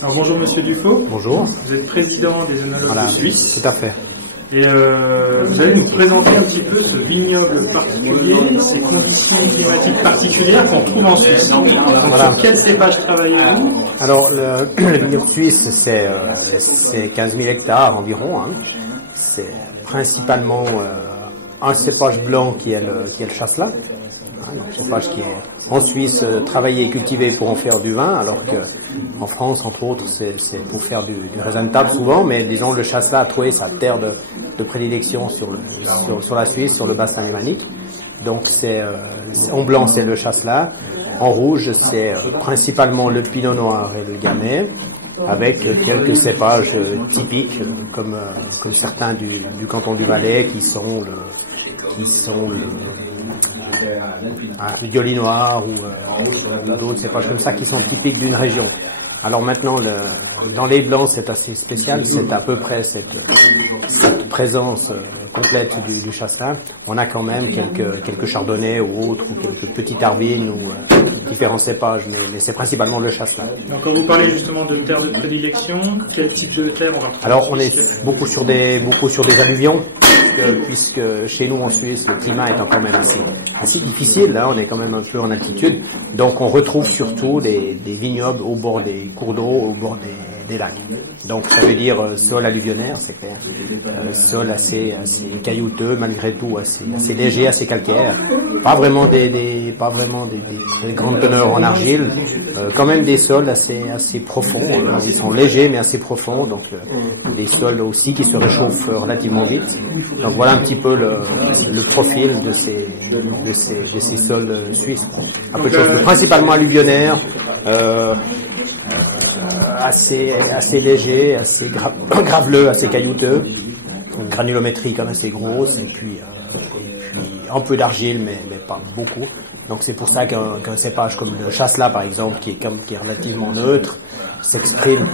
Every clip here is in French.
Alors bonjour Monsieur Dufaux. Bonjour. Vous êtes président des œnologues de Suisse. Tout à fait. Et vous allez nous présenter un petit peu ce vignoble particulier, ces conditions climatiques particulières qu'on trouve en Suisse. Donc, sur quel cépage travaillez-vous? Alors le vignoble suisse, c'est 15 000 hectares environ. Hein. C'est principalement un cépage blanc qui est le chasselas. Un cépage qui est en Suisse travaillé et cultivé pour en faire du vin, alors qu'en France, entre autres, c'est pour faire du raisin de table souvent, mais disons le chasselas a trouvé sa terre de prédilection sur la Suisse, sur le bassin lémanique. Donc en blanc c'est le chasselas, en rouge c'est principalement le pinot noir et le gamay, avec quelques cépages typiques comme certains du canton du Valais qui sont le violet noir ou d'autres cépages comme ça qui sont typiques d'une région. Alors maintenant, dans les blancs, c'est assez spécial, c'est à peu près cette présence complète du chasselas. On a quand même quelques chardonnays ou autres, ou quelques petites arvines ou différents cépages, mais c'est principalement le chasselas. Donc quand vous parlez justement de terre de prédilection, quel type de terre on va retrouver? Alors on est beaucoup sur des alluvions, puisque chez nous en Suisse, le climat étant quand même assez difficile, là on est quand même un peu en altitude, donc on retrouve surtout des vignobles au bord des cours d'eau, au bord des lacs. Donc ça veut dire sol alluvionnaire, c'est clair, sol assez caillouteux, malgré tout assez léger, assez calcaire, pas vraiment des très grandes teneurs en argile, quand même des sols assez profonds, ils sont légers mais assez profonds, donc des sols aussi qui se réchauffent relativement vite. Donc voilà un petit peu le profil de ces sols suisses. Un peu de choses principalement alluvionnaires, assez léger, assez graveleux, assez caillouteux, une granulométrie quand même assez grosse, et puis un peu d'argile, mais pas beaucoup. Donc c'est pour ça qu'un cépage comme le chasselas par exemple, qui est relativement neutre, exprime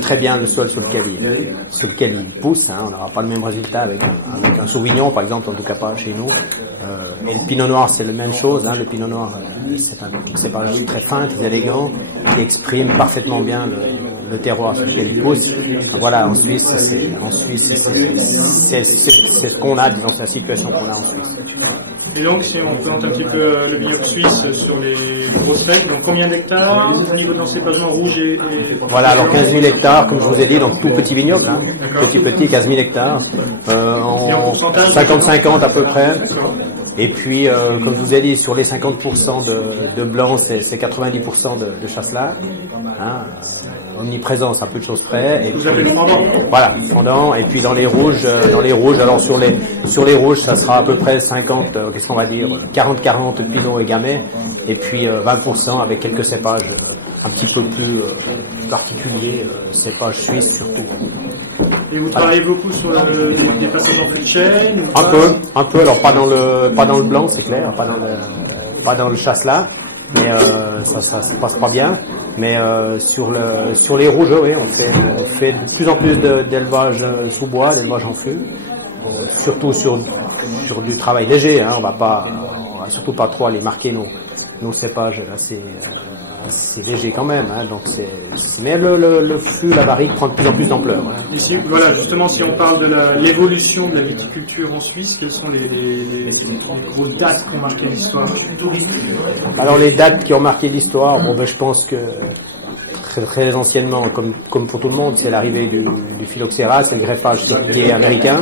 très bien le sol sur lequel il pousse. Hein. On n'aura pas le même résultat avec un sauvignon par exemple, en tout cas pas chez nous. Et le pinot noir c'est la même chose. Hein. Le pinot noir c'est un cépage très fin, très élégant, qui exprime parfaitement bien le terroir sur lequel il pousse. Voilà, en Suisse c'est ce qu'on a, disons, c'est la situation qu'on a en Suisse. Et donc si on présente un petit peu le vignoble suisse sur les grosses feuilles, donc combien d'hectares au niveau de l'encépagement rouge et... Voilà, alors 15 000 hectares, comme je vous ai dit, donc tout petit vignoble, hein, petit, 15 000 hectares, en 50-50 à peu près. Et puis, comme je vous ai dit, sur les 50% de blanc, c'est 90% de chasselas. Hein, omniprésence à peu de choses près. Et puis, voilà, fondant. Et puis dans les rouges, alors sur les rouges, ça sera à peu près 50, qu'est-ce qu'on va dire, 40-40 pinot et gamay, et puis 20% avec quelques cépages un petit peu plus particuliers, cépages suisses surtout. Et vous travaillez beaucoup sur des passages en fût de chêne? Un peu, alors pas dans le blanc, c'est clair, pas dans le chasselas. Mais ça se passe pas bien. Mais sur les rouges, oui, on fait de plus en plus d'élevage sous bois, d'élevage en fût, surtout sur du travail léger. Hein, on va surtout pas trop aller marquer nos cépages assez léger quand même, hein, donc mais le flux, la barrique prend de plus en plus d'ampleur. Hein. Ici, voilà, justement, si on parle de l'évolution de la viticulture en Suisse, quelles sont les grosses dates qui ont marqué l'histoire? Alors les dates qui ont marqué l'histoire, je pense que très anciennement, comme pour tout le monde, c'est l'arrivée du phylloxéra, c'est le greffage sur pied américain.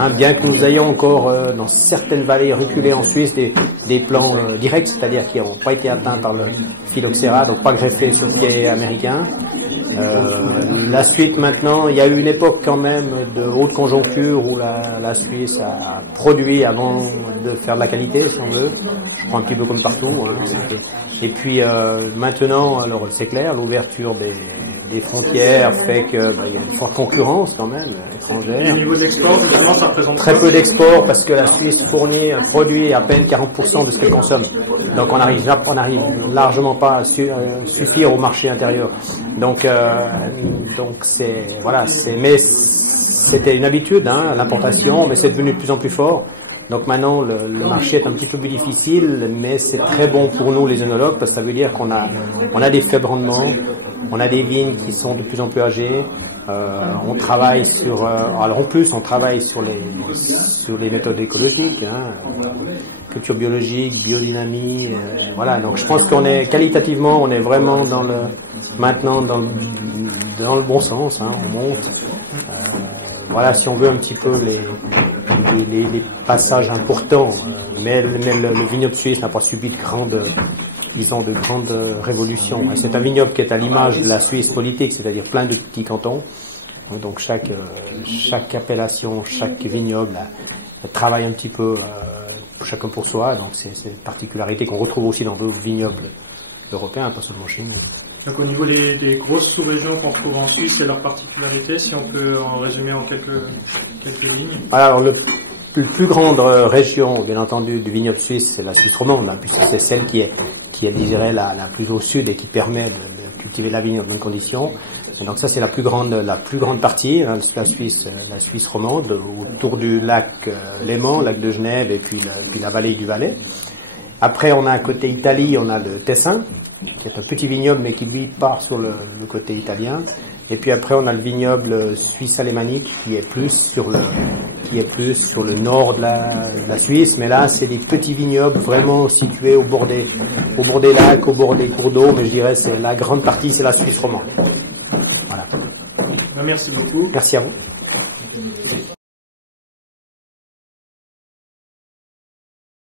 Hein, bien que nous ayons encore dans certaines vallées reculées en Suisse des plants directs, c'est-à-dire qui n'ont pas été atteints par le phylloxéra, donc pas greffés sur pied américain. La suite maintenant, il y a eu une époque quand même de haute conjoncture où la Suisse a produit avant de faire de la qualité, si on veut. Je crois un petit peu comme partout. Hein. Et puis maintenant, alors c'est clair, l'ouverture des frontières fait que il y a une forte concurrence quand même étrangère. Et au niveau de l'export, justement, ça représente très peu d'export parce que la Suisse produit à peine 40% de ce qu'elle consomme. Donc on n'arrive largement pas à suffire au marché intérieur. Donc mais c'était une habitude, hein, l'importation, mais c'est devenu de plus en plus fort. Donc maintenant, le marché est un petit peu plus difficile, mais c'est très bon pour nous les œnologues, parce que ça veut dire qu'on a des faibles rendements, on a des vignes qui sont de plus en plus âgées, on travaille alors en plus on travaille sur les méthodes écologiques, culture biologique, biodynamie, voilà. Donc je pense qu'on est qualitativement, on est vraiment maintenant dans le bon sens, on monte. Voilà, si on veut un petit peu les passages importants, mais le vignoble suisse n'a pas subi de grandes révolutions. C'est un vignoble qui est à l'image de la Suisse politique, c'est-à-dire plein de petits cantons. Donc chaque appellation, chaque vignoble travaille un petit peu chacun pour soi. Donc c'est une particularité qu'on retrouve aussi dans d'autres vignobles européens, pas seulement chez nous. Donc au niveau des grosses sous-régions qu'on trouve en Suisse et leurs particularités, si on peut en résumer en quelques lignes. Alors la plus grande région, bien entendu, du vignoble suisse, c'est la Suisse romande, puisque c'est celle qui est je dirais, la plus au sud et qui permet de cultiver la vigne dans de bonnes conditions. Et donc ça c'est la plus grande partie, la Suisse romande, autour du lac Léman, lac de Genève et puis la vallée du Valais. Après, on a un côté Italie, on a le Tessin, qui est un petit vignoble, mais qui lui part sur le côté italien. Et puis après, on a le vignoble suisse alémanique, qui est plus sur le nord de la Suisse. Mais là, c'est des petits vignobles vraiment situés au bord des lacs, au bord des cours d'eau. Mais je dirais, c'est la grande partie, c'est la Suisse romande. Voilà. Merci beaucoup. Merci à vous.